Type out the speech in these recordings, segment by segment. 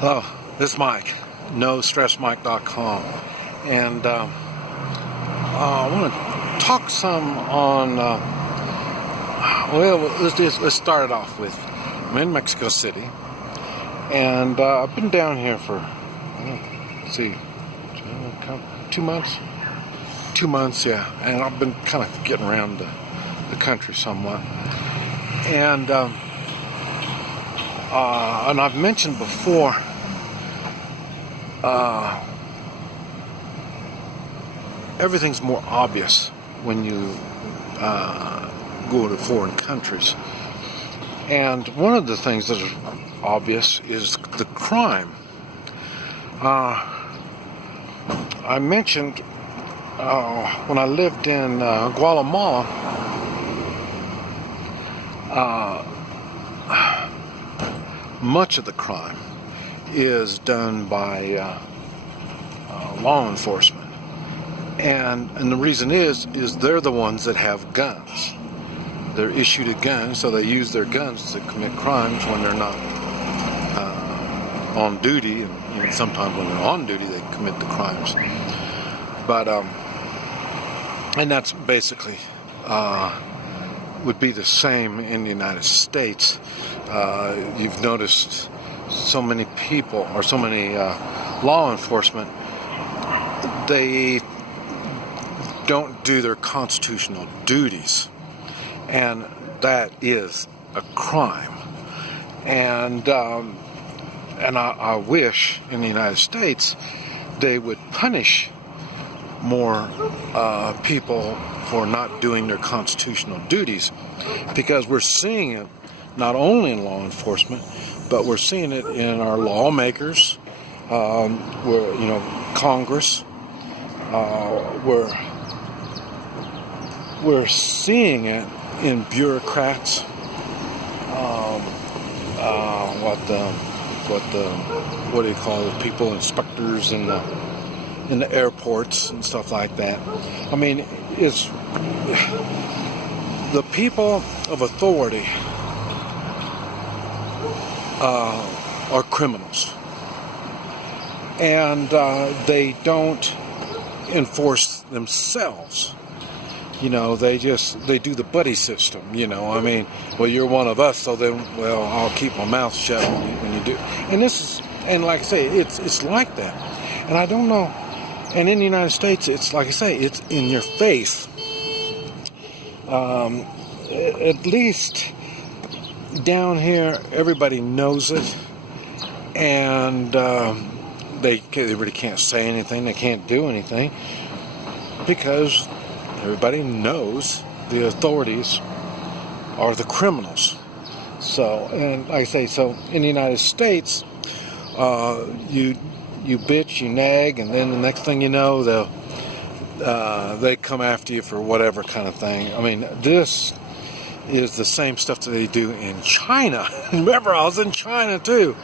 Hello, this is Mike, NoStressMike.com, and I want to talk some on, let's start it off with, I'm in Mexico City, and I've been down here for, let's see, 2 months? 2 months, yeah, and I've been kind of getting around the country somewhat, and I've mentioned before, everything's more obvious when you go to foreign countries. And one of the things that is obvious is the crime. I mentioned when I lived in Guatemala, much of the crime is done by law enforcement, and the reason is they're the ones that have guns. They're issued a gun, so they use their guns to commit crimes when they're not on duty, and sometimes when they're on duty they commit the crimes. But and that's basically would be the same in the United States. You've noticed so many people, or so many law enforcement, they don't do their constitutional duties, and that is a crime. And I wish in the United States they would punish more people for not doing their constitutional duties, because we're seeing it not only in law enforcement, but we're seeing it in our lawmakers, Congress. We're seeing it in bureaucrats. What do you call it? People, inspectors in the airports and stuff like that. I mean, it's the people of authority are criminals, and they don't enforce themselves. They do the buddy system. I mean, well, you're one of us, so then, well, I'll keep my mouth shut when you do. And like I say, it's like that. And I don't know. And in the United States, it's like I say, it's in your face. At least down here, everybody knows it, and they really can't say anything. They can't do anything because everybody knows the authorities are the criminals. So, and like I say, so in the United States, you bitch, you nag, and then the next thing you know, they come after you for whatever kind of thing. I mean, this is the same stuff that they do in China. Remember, I was in China too.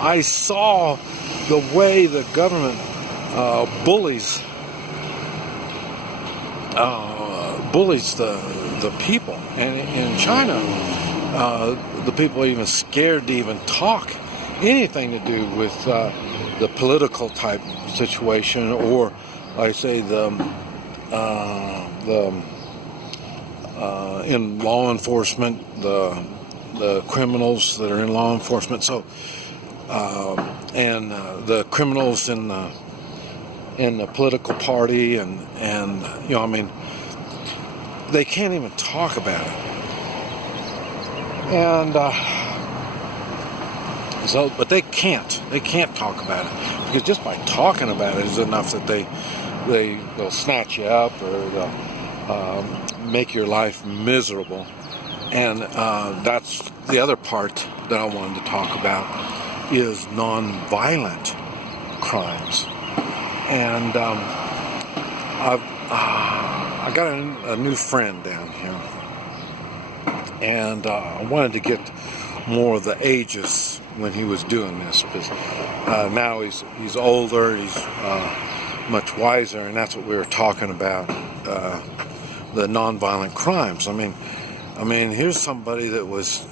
I saw the way the government bullies the people, and in China, the people are even scared to even talk anything to do with the political type situation, or like I say, in law enforcement, the criminals that are in law enforcement. So, and the criminals in the political party, and I mean, they can't even talk about it. And but they can't talk about it, because just by talking about it is enough that they'll snatch you up, or they'll make your life miserable. And that's the other part that I wanted to talk about, is non-violent crimes. And I got a new friend down here, and I wanted to get more of the ages when he was doing this, because now he's older, he's much wiser, and that's what we were talking about, the nonviolent crimes. I mean, here's somebody that was,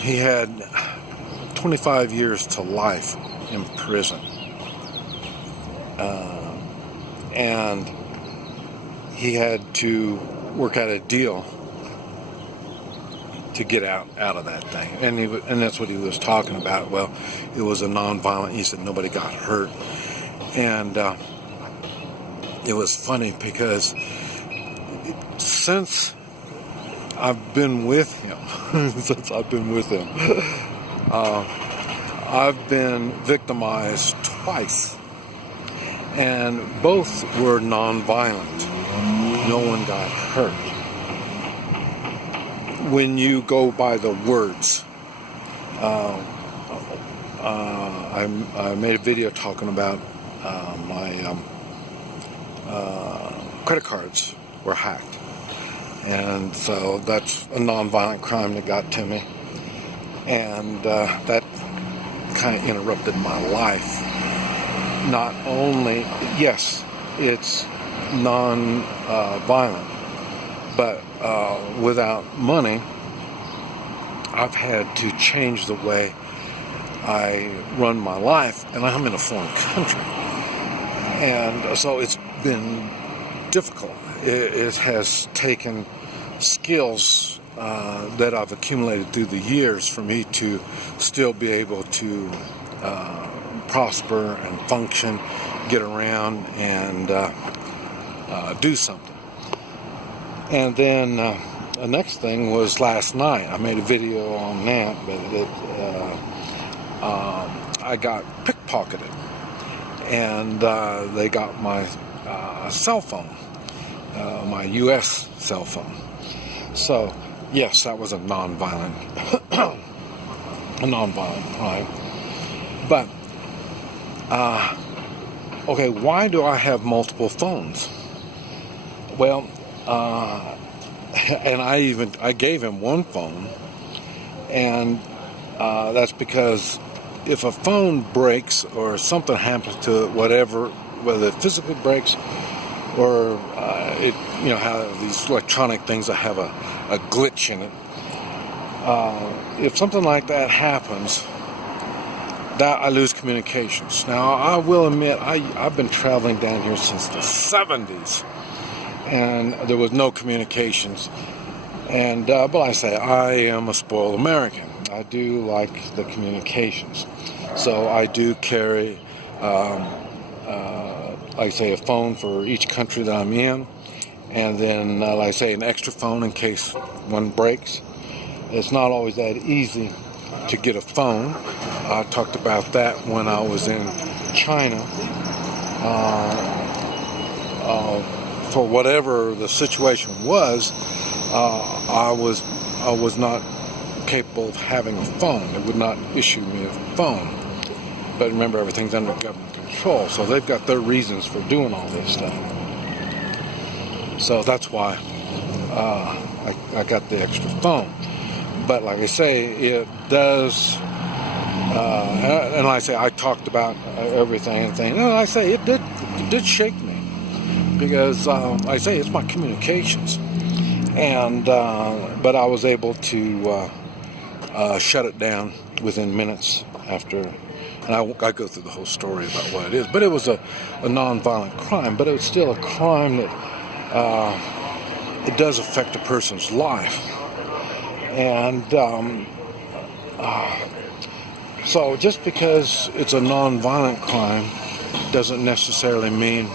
he had 25 years to life in prison. And he had to work out a deal to get out of that thing. And that's what he was talking about. Well, it was a nonviolent, he said nobody got hurt. And it was funny because since I've been with him, I've been victimized twice. And both were nonviolent. No one got hurt. When you go by the words, I made a video talking about my credit cards were hacked. And so that's a nonviolent crime that got to me. And that kind of interrupted my life. Not only, yes, it's non-violent, but without money, I've had to change the way I run my life, and I'm in a foreign country. And so it's been difficult. It has taken skills that I've accumulated through the years for me to still be able to prosper and function, get around, and do something. And then the next thing was last night. I made a video on that, but I got pickpocketed, and they got my cell phone, my U.S. cell phone. So yes, that was a nonviolent crime. But okay, why do I have multiple phones? Well, and I gave him one phone, and that's because if a phone breaks or something happens to it, whatever, whether it physically breaks or how these electronic things that have a glitch in it, if something like that happens, that I lose communications. Now, I will admit, I've been traveling down here since the 70s, and there was no communications. And but like I say, I am a spoiled American. I do like the communications. So I do carry, like I say, a phone for each country that I'm in, and then, like I say, an extra phone in case one breaks. It's not always that easy to get a phone. I talked about that when I was in China. For whatever the situation was, I was not capable of having a phone. They would not issue me a phone. But remember, everything's under government control, so they've got their reasons for doing all this stuff. So that's why I got the extra phone. But like I say, it does, and like I say, I talked about everything and things. And like I say, it did shake me because, like I say, it's my communications. And but I was able to shut it down within minutes after. And I go through the whole story about what it is. But it was a non-violent crime. But it was still a crime that it does affect a person's life. And so just because it's a non-violent crime doesn't necessarily mean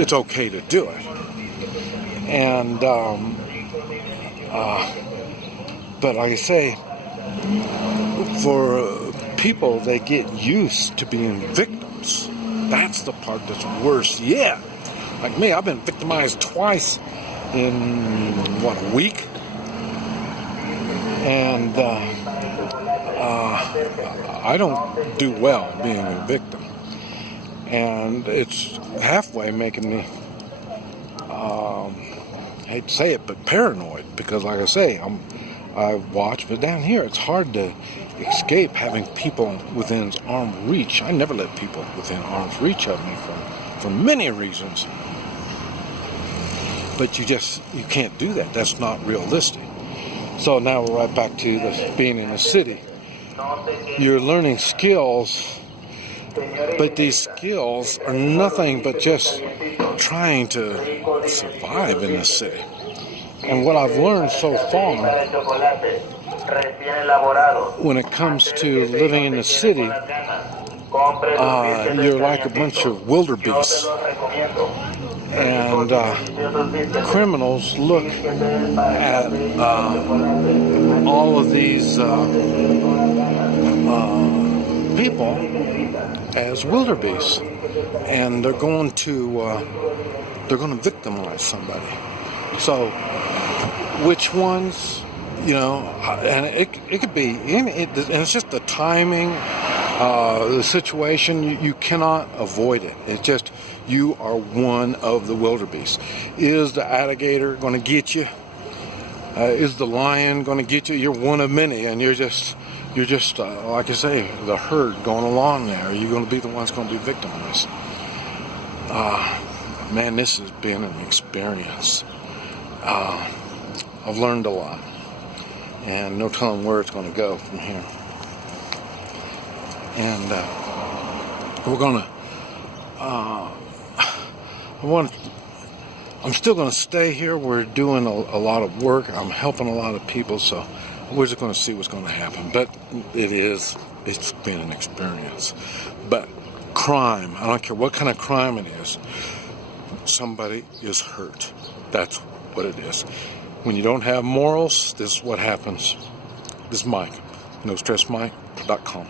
it's okay to do it. And but like I say, for people, they get used to being victims. That's the part that's worse yet. Like me, I've been victimized twice in, a week? And I don't do well being a victim. And it's halfway making me, I hate to say it, but paranoid. Because like I say, I watch, but down here it's hard to escape having people within arm's reach. I never let people within arm's reach of me for many reasons. But you can't do that. That's not realistic. So now we're right back to being in the city. You're learning skills, but these skills are nothing but just trying to survive in the city. And what I've learned so far when it comes to living in the city, you're like a bunch of wildebeests. And criminals look at all of these people as wildebeests, and they're going to victimize somebody. So, which ones, and it could be, and it's just the timing, the situation. You cannot avoid it. It's just you are one of the wildebeests. Is the alligator going to get you? Is the lion going to get you? You're one of many, and you're just like I say, the herd going along there. You're going to be the ones going to be victimized. Man, this has been an experience. I've learned a lot, and no telling where it's going to go from here. And we're going to. I'm still going to stay here. We're doing a lot of work. I'm helping a lot of people, so we're just going to see what's going to happen. But it's been an experience. But crime, I don't care what kind of crime it is, somebody is hurt. That's what it is. When you don't have morals, this is what happens. This is Mike, NoStressMike.com.